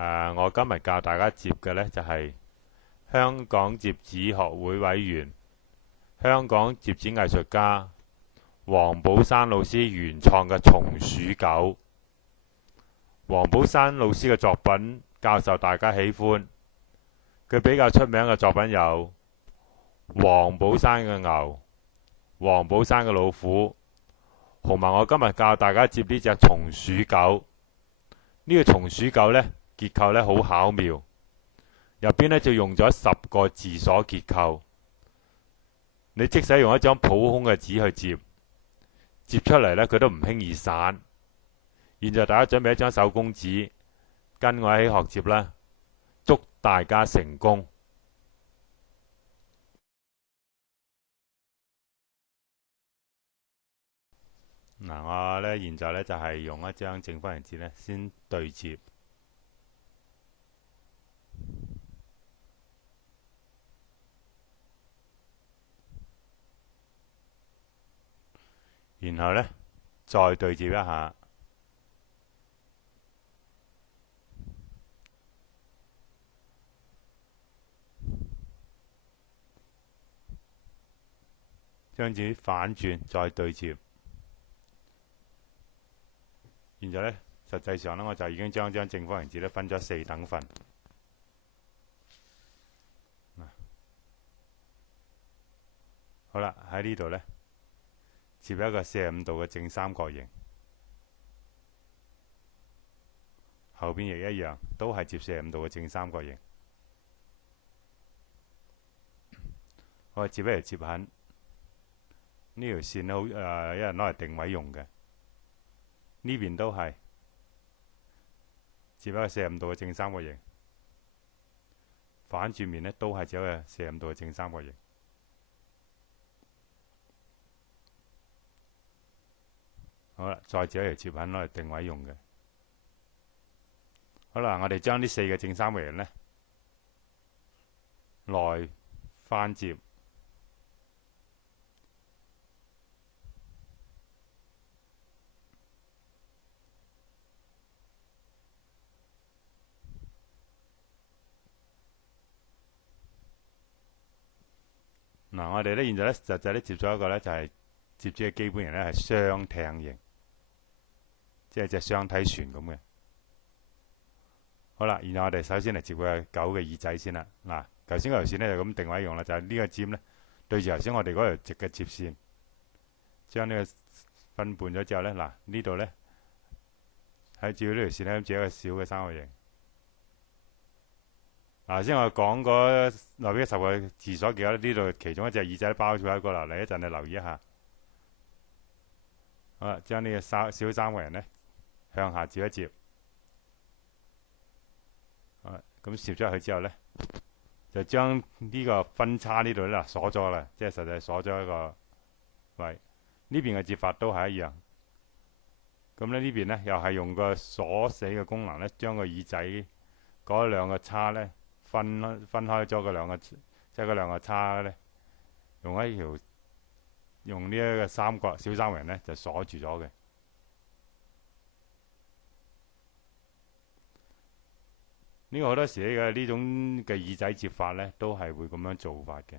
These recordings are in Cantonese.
我今日教大家接嘅呢，就係香港摺紙學會委員、香港摺紙藝術家黃寶山老師原創嘅松鼠狗。黃寶山老師嘅作品較受大家喜歡，佢比較出名嘅作品有黃寶山嘅牛、黃寶山嘅老虎，同埋我今日教大家摺呢隻松鼠狗。呢個松鼠狗呢，結構呢好巧妙，入邊呢就用咗10個字鎖結構。你即使用一張普通嘅紙去摺出嚟呢，佢都唔輕易散。現在大家準備一張手工紙，跟我一起學摺啦，祝大家成功。嗱，我呢現在呢就係用一張正方形紙呢先對摺，然後呢再對摺一下，將紙反轉再對摺。現在呢，實際上呢，我就已經將張正方形紙呢分咗4等份。好啦，喺呢度呢，摺一個45度嘅正三角形，後邊亦一樣，都係摺45度嘅正三角形。我摺一條摺痕，呢條線呢好一人攞嚟定位用嘅。呢邊都係摺一個45度嘅正三角形，反轉面呢都係摺一個45度嘅正三角形。好啦，再摺一條摺痕攞嚟定位用嘅。好啦，我哋將呢4個正三角形呢內翻摺。嗱，我哋呢現在呢實際呢摺咗一個呢就係摺紙嘅基本形呢係雙艇形，即係隻雙體船咁嘅。好啦，然後我哋首先嚟摺個狗嘅耳仔先啦。嗱，頭先嗰條線呢就咁定位用啦，就係呢個尖呢對住頭先我哋嗰條直嘅摺線，將呢個分半咗之後呢，嗱呢度呢喺照呢條線呢摺一個小嘅三角形。頭先我講嗰內邊10個字鎖結構，呢度其中一隻耳仔包咗喺個嚟，一陣你留意一下。好啦，將呢個小三角形呢向下摺一摺。咁攝咗入去之後呢，就將呢個分叉呢度呢鎖咗啦，即係實際鎖咗一個位。呢邊嘅摺法都係一樣。咁呢邊呢又係用個鎖死嘅功能呢，將個耳仔嗰兩個叉呢分開咗個兩個，即係嗰兩個叉呢，用呢一個小三角形呢就鎖住咗嘅。呢個好多時呢種嘅耳仔摺法呢，都係會咁樣做法嘅。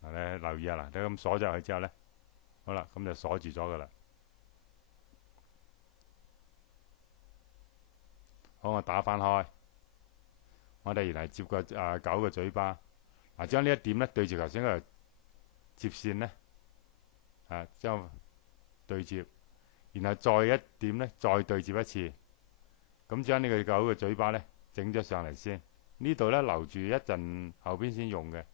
嗱，你留意下啦，你咁鎖咗入去之後呢，好啦，咁就鎖住咗噶啦。好，我打翻開，我哋原嚟摺個狗嘅嘴巴。嗱，將呢一點呢對住頭先嗰條摺線呢，將對摺，然後再一點呢再對摺一次，咁將呢個狗嘅嘴巴呢整咗上嚟先。呢度呢留住一陣，後邊先用嘅。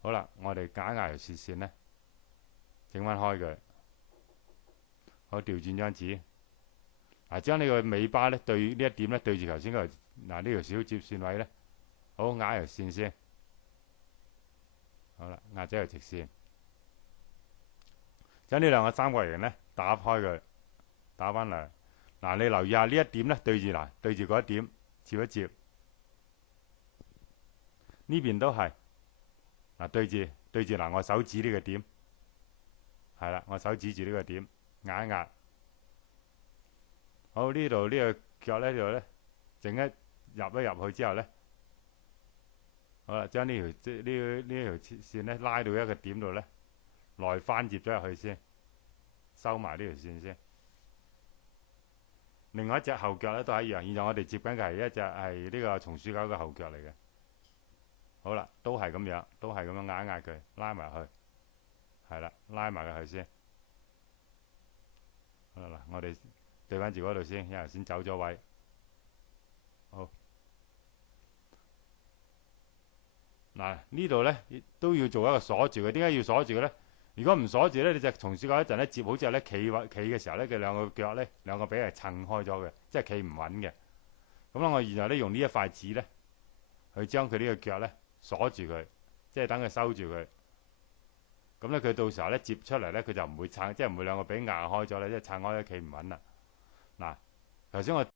好啦，我哋解壓條切線呢，整翻開佢。好，調轉張紙。將呢個尾巴呢對呢一點呢對住頭先嗰條呢條小摺線位呢，好，壓條線先。好啦，壓咗條直線。將呢兩個三角形呢打開佢，打翻嚟。嗱，你留意下呢一點呢對住嗰一點摺一摺。呢邊都係。對住嗱我手指呢個點，係啦，我手指住呢個點，壓一壓。好，呢度呢個腳呢度呢，整一入去之後呢，好啦，將呢條線呢拉到一個點度呢，內翻接咗入去先，收埋呢條線先。另外一隻後腳呢都係一樣，現在我哋接緊嘅係一隻係呢個松鼠狗嘅後腳嚟嘅。好啦，都係咁樣，都係咁樣壓一壓佢，拉埋去，係啦，拉埋佢去先。好啦，我哋對翻住嗰度先，因為先走咗位。好，嗱呢度呢都要做一個鎖住嘅。點解要鎖住嘅呢？如果唔鎖住呢，你隻松鼠狗一陣呢接好之後呢，企嘅時候呢，佢兩個腳呢，兩個髀係撐開咗嘅，即係企唔穩嘅。咁咧，我現在呢，用呢一塊紙呢，去將佢呢個腳呢鎖住佢，即係等佢收住佢。咁呢，佢到時候呢接出嚟呢，佢就唔會撐，即係唔會兩個髀硬開咗咧，即係撐開咧企唔穩啦。嗱，頭先我